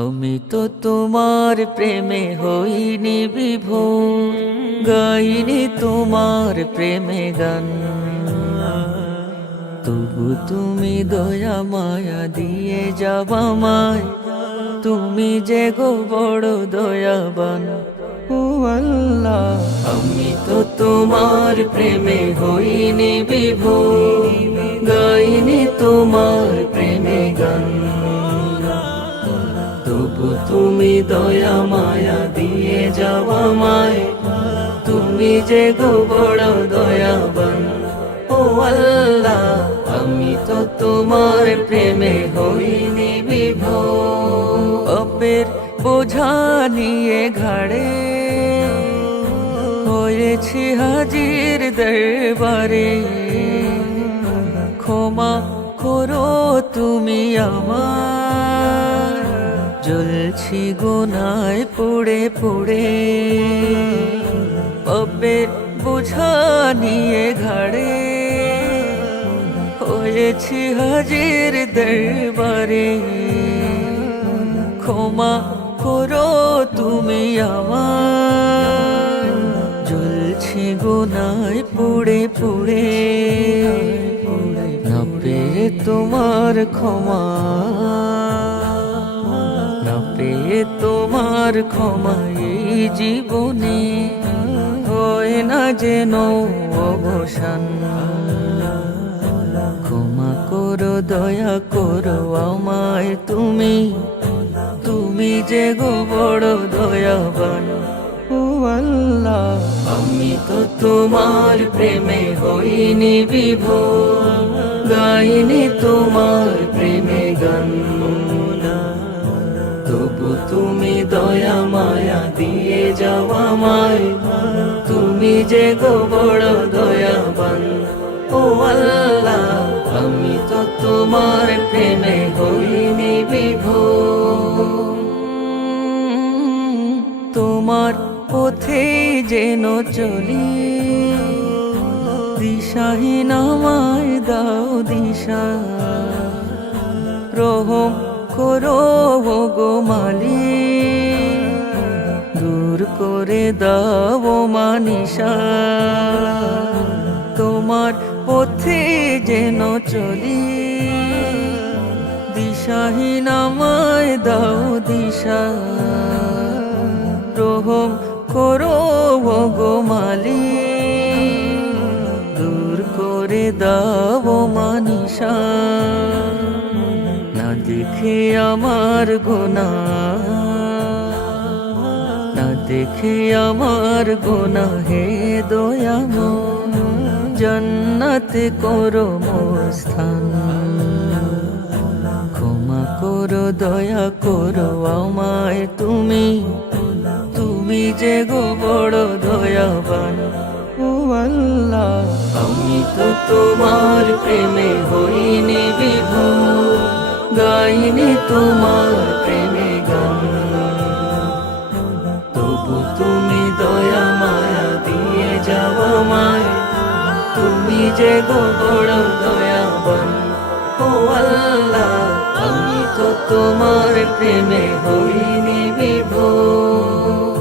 আমি তো তোমার প্রেমে হইনি বিভোর, গাইনি তোমার প্রেমে গান। তবু তুমি দয়া মায়া দিয়ে যাবা মায়, তুমি যে গো বড় দয়াবান। ও আল্লাহ, আমি তো তোমার প্রেমে হইনি বিভোর, গাইনি তোমার প্রেমে গান। তবু তুমি দয়া মায়া দিয়ে যাওয়া মায়, তুমি যে গো বড় দয়াবান। ও আল্লাহ, আমি তো তোমার প্রেমে হইনি বিভোর। পাপের বোঝা নিয়ে ঘাড়ে হয়েছি হাজির দরবারে। ক্ষমা করো তুমি আমার, জ্বলছি গুনায় পুড়ে পুড়ে। পাপের বোঝা নিয়ে ঘাড়ে হয়েছি হাজির দরবারে। ক্ষমা করো তুমি আমার, জ্বলছি গুনায় পুড়ে পুড়ে। না পেয়ে তোমার ক্ষমা, না পেয়ে তোমার ক্ষমা এই জীবনে হয় না যেন অবসান। ক্ষমা করো দয়া করো আমায় তুমি, তুমি যে গো বড় দয়াবান। ও আল্লাহ, আমি তো তোমার প্রেমে হইনি বিভোর, গাইনি তোমার প্রেমে গান। তবু তুমি দয়া মায়া দিয়ে যাওয়া মায়, তুমি যে গো বড় দয়াবান। ও আল্লাহ, আমি তো তোমার প্রেমে হইনি বিভোর। তোমার পথে যেন চলি, দিশাহীন আমায় দাও দিশা। রহম করো গো মালিক, দূর করে দাও মানিশা। তোমার পথে যেন চলি, দিশাহীন আমায় দাও দিশা। রহম করো গো মালিক, দূর করে দাও মানিশা। না দেখে আমার গুনাহ, না দেখে আমার গুনাহ হে দয়াময়, জান্নাতে করো মোর স্থান। ক্ষমা করো দয়া করো আমায় তুমি, তুমি যে গো বড় দয়াবান। ও আল্লাহ, আমি তো তোমার প্রেমে হইনি বিভোর, গাইনি তোমার প্রেমে গান। তবু তুমি দয়া মায়া দিয়ে যাওয়া মায়, তুমি যে গো বড় দয়াবান। ও আল্লাহ, আমি তো তোমার প্রেমে হইনি বিভোর।